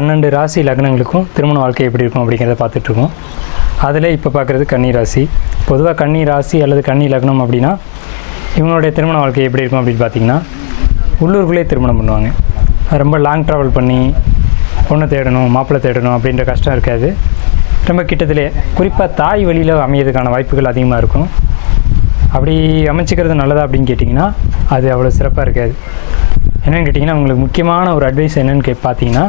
பன்னெண்டு ராசி லக்னங்களுக்கும் திருமண வாழ்க்கை எப்படி இருக்கும் அப்படிங்கிறத பார்த்துட்ருக்கோம். அதில் இப்போ பார்க்குறது கன்னி ராசி. பொதுவாக கன்னி ராசி அல்லது கன்னி லக்னம் அப்படின்னா இவங்களுடைய திருமண வாழ்க்கை எப்படி இருக்கும் அப்படின்னு பார்த்தீங்கன்னா உள்ளூருக்குள்ளே திருமணம் பண்ணுவாங்க. ரொம்ப லாங் ட்ராவல் பண்ணி பொண்ணை தேடணும் மாப்பிள்ளை தேடணும் அப்படின்ற கஷ்டம் இருக்காது. ரொம்ப கிட்டத்திலே குறிப்பாக தாய் வழியில் அமையிறதுக்கான வாய்ப்புகள் அதிகமாக இருக்கும். அப்படி அமைச்சிக்கிறது நல்லதா அப்படின்னு கேட்டிங்கன்னா அது அவ்வளோ சிறப்பாக இருக்காது. என்னென்னு கேட்டிங்கன்னா உங்களுக்கு முக்கியமான ஒரு அட்வைஸ் என்னென்னு கே பார்த்தீங்கன்னா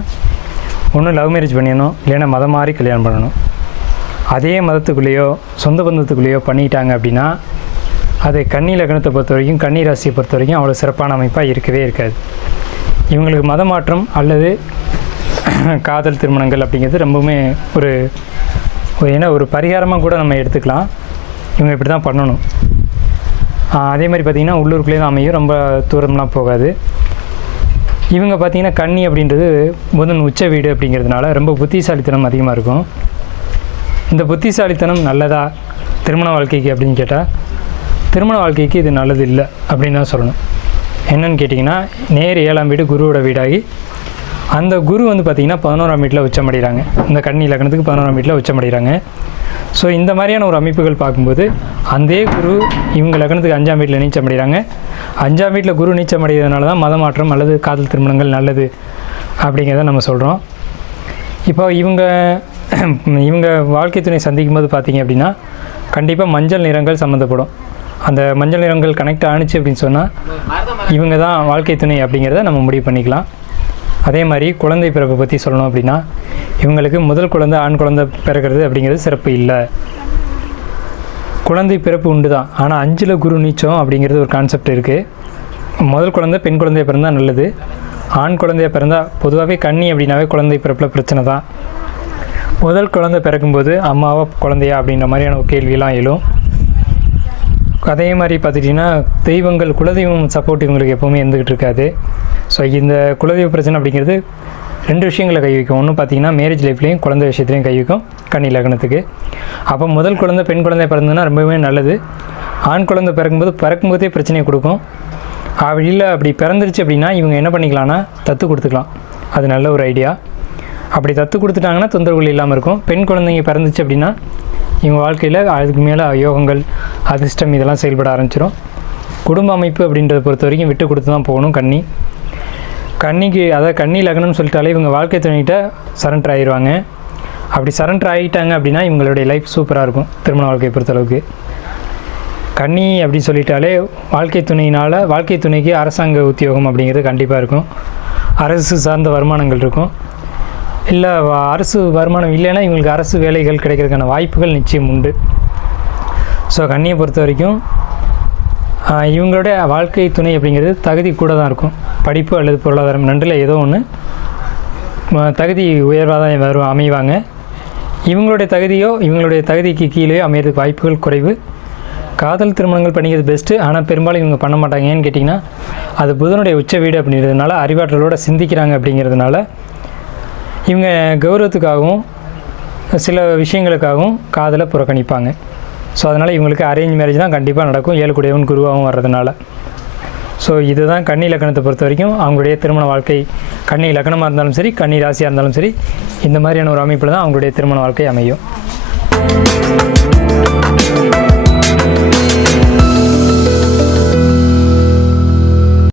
ஒன்று லவ் மேரேஜ் பண்ணிடணும் இல்லைன்னா மதம் மாறி கல்யாணம் பண்ணணும். அதே மதத்துக்குள்ளேயோ சொந்த பந்தத்துக்குள்ளேயோ பண்ணிட்டாங்க அப்படின்னா அது கன்னி லக்னத்தை பொறுத்த வரைக்கும் கன்னி ராசியை பொறுத்த வரைக்கும் அவ்வளோ சிறப்பான அமைப்பாக இருக்கவே இருக்காது. இவங்களுக்கு மத மாற்றம் அல்லது காதல் திருமணங்கள் அப்படிங்கிறது ரொம்பவுமே ஒரு ஒரு என்ன ஒரு பரிகாரமாக கூட நம்ம எடுத்துக்கலாம். இவங்க இப்படி தான் பண்ணணும் அதே மாதிரி பார்த்திங்கன்னா உள்ளூருக்குள்ளே தான் அமையும் ரொம்ப தூரம்லாம் போகாது. இவங்க பார்த்திங்கன்னா கன்னி அப்படின்றது புதன் உச்ச வீடு அப்படிங்கிறதுனால ரொம்ப புத்திசாலித்தனம் அதிகமாக இருக்கும். இந்த புத்திசாலித்தனம் நல்லதா? திருமண வாழ்க்கைக்கு அப்படின்னு கேட்டால் திருமண வாழ்க்கைக்கு இது நல்லது இல்லை அப்படின்னு தான் சொல்லணும். என்னன்னு கேட்டிங்கன்னா நேர் ஏழாம் வீடு குருவோட வீடாகி அந்த குரு வந்து பார்த்திங்கன்னா பதினோராம் வீட்டில் உச்சமடைகிறாங்க. இந்த கண்ணி லக்னத்துக்கு பதினோராம் வீட்டில் உச்சமடைகிறாங்க. ஸோ இந்த மாதிரியான ஒரு அமைப்புகள் பார்க்கும்போது அந்தே குரு இவங்க லக்னத்துக்கு அஞ்சாம் வீட்டில் நீச்சமடைகிறாங்க அஞ்சாம் வீட்டில் குரு நீச்சம் அடைகிறதுனால தான் மத மாற்றம் அல்லது காதல் திருமணங்கள் நல்லது அப்படிங்கிறத நம்ம சொல்கிறோம் இப்போ இவங்க இவங்க வாழ்க்கை துணை சந்திக்கும் போது பார்த்தீங்க அப்படின்னா கண்டிப்பாக மஞ்சள் நிறங்கள் சம்மந்தப்படும். அந்த மஞ்சள் நிறங்கள் கனெக்ட் ஆணுச்சு அப்படின்னு சொன்னால் இவங்க தான் வாழ்க்கை துணை அப்படிங்கிறத நம்ம முடிவு பண்ணிக்கலாம். அதே மாதிரி குழந்தை பிறப்பை பற்றி சொல்லணும் அப்படின்னா இவங்களுக்கு முதல் குழந்தை ஆண் குழந்தை பிறக்கிறது அப்படிங்கிறது சிறப்பு இல்லை. குழந்தை பிறப்பு உண்டு தான் ஆனால் அஞ்சில் குரு நீச்சம் அப்படிங்கிறது ஒரு கான்செப்ட் இருக்குது முதல் குழந்தை பெண் குழந்தைய பிறந்தால் நல்லது. ஆண் குழந்தைய பிறந்தால் பொதுவாகவே கண்ணி அப்படின்னாவே குழந்தை பிறப்பில் பிரச்சனை தான். முதல் குழந்தை பிறக்கும்போது அம்மாவா குழந்தையா அப்படின்ற மாதிரியான ஒரு கேள்வியெலாம் எழும். அதே மாதிரி பார்த்துட்டிங்கன்னா தெய்வங்கள் குலதெய்வம் சப்போர்ட் இவங்களுக்கு எப்போவுமே இருந்துக்கிட்டு இருக்காது. ஸோ இந்த குலதெய்வ பிரச்சனை அப்படிங்கிறது ரெண்டு விஷயங்களை கை வைக்கும். ஒன்று பார்த்தீங்கன்னா மேரேஜ் லைஃப்லேயும் குழந்தை விஷயத்துலையும் கை வைக்கும். கன்னி லக்னத்துக்கு. அப்போ முதல் குழந்தை பெண் குழந்தை பிறந்ததுன்னா ரொம்பவே நல்லது. ஆண் குழந்தை பிறக்கும்போது பிறக்கும்போதே பிரச்சனையை கொடுக்கும். அப்படி அப்படி பிறந்துருச்சு அப்படின்னா இவங்க என்ன பண்ணிக்கலாம்னா தத்து கொடுத்துக்கலாம். அது நல்ல ஒரு ஐடியா அப்படி தத்து கொடுத்துட்டாங்கன்னா தொந்தரவுகள் இல்லாமல் இருக்கும். பெண் குழந்தைங்க பிறந்துச்சு அப்படின்னா இவங்க வாழ்க்கையில் அதுக்கு மேலே யோகங்கள் அதிர்ஷ்டம் இதெல்லாம் செயல்பட ஆரம்பிச்சிடும் குடும்ப அமைப்பு அப்படின்றத பொறுத்த வரைக்கும் விட்டு கொடுத்து தான் போகணும் கண்ணி கன்னிக்கு அதாவது கன்னி லக்னம்னு சொல்லிட்டாலே இவங்க வாழ்க்கை துணைகிட்ட சரண்டர் ஆகிடுவாங்க அப்படி சரண்டர் ஆகிட்டாங்க அப்படின்னா இவங்களுடைய லைஃப் சூப்பராக இருக்கும் திருமண வாழ்க்கையை பொறுத்தளவுக்கு. கன்னி அப்படின்னு சொல்லிட்டாலே வாழ்க்கை துணையினால் வாழ்க்கை துணைக்கு அரசாங்க உத்தியோகம் அப்படிங்கிறது கண்டிப்பாக இருக்கும். அரசு சார்ந்த வருமானங்கள் இருக்கும். இல்லை அரசு வருமானம் இல்லைன்னா இவங்களுக்கு அரசு வேலைகள் கிடைக்கிறதுக்கான வாய்ப்புகள் நிச்சயம் உண்டு. ஸோ கன்னியை பொறுத்த வரைக்கும் இவங்களுடைய வாழ்க்கை துணை அப்படிங்கிறது தகுதி கூட தான் இருக்கும். படிப்பு அல்லது பொருளாதாரம் நன்றில் ஏதோ ஒன்று தகுதி உயர்வாக தான் வரும் அமைவாங்க. இவங்களுடைய தகுதியோ இவங்களுடைய தகுதிக்கு கீழேயோ அமையிறதுக்கு வாய்ப்புகள் குறைவு. காதல் திருமணங்கள் பண்ணிக்கிறது பெஸ்ட்டு ஆனால் பெரும்பாலும் இவங்க பண்ண மாட்டாங்க. ஏன்னு கேட்டிங்கன்னா அது புதனுடைய உச்ச வீடு அப்படிங்கிறதுனால அறிவாற்றலோடு சிந்திக்கிறாங்க அப்படிங்கிறதுனால இவங்க கௌரவத்துக்காகவும் சில விஷயங்களுக்காகவும் காதலை புறக்கணிப்பாங்க. ஸோ அதனால் இவங்களுக்கு அரேஞ்ச் மேரேஜ் தான் கண்டிப்பாக நடக்கும். ஏழுக்குடையவன் குருவாகவும் வர்றதுனால. ஸோ இதுதான் கன்னி லக்னத்தை பொறுத்த வரைக்கும் அவங்களுடைய திருமண வாழ்க்கை. கன்னி லக்னமாக இருந்தாலும் சரி கன்னி ராசியாக இருந்தாலும் சரி இந்த மாதிரியான ஒரு அமைப்பில் தான் அவங்களுடைய திருமண வாழ்க்கை அமையும்.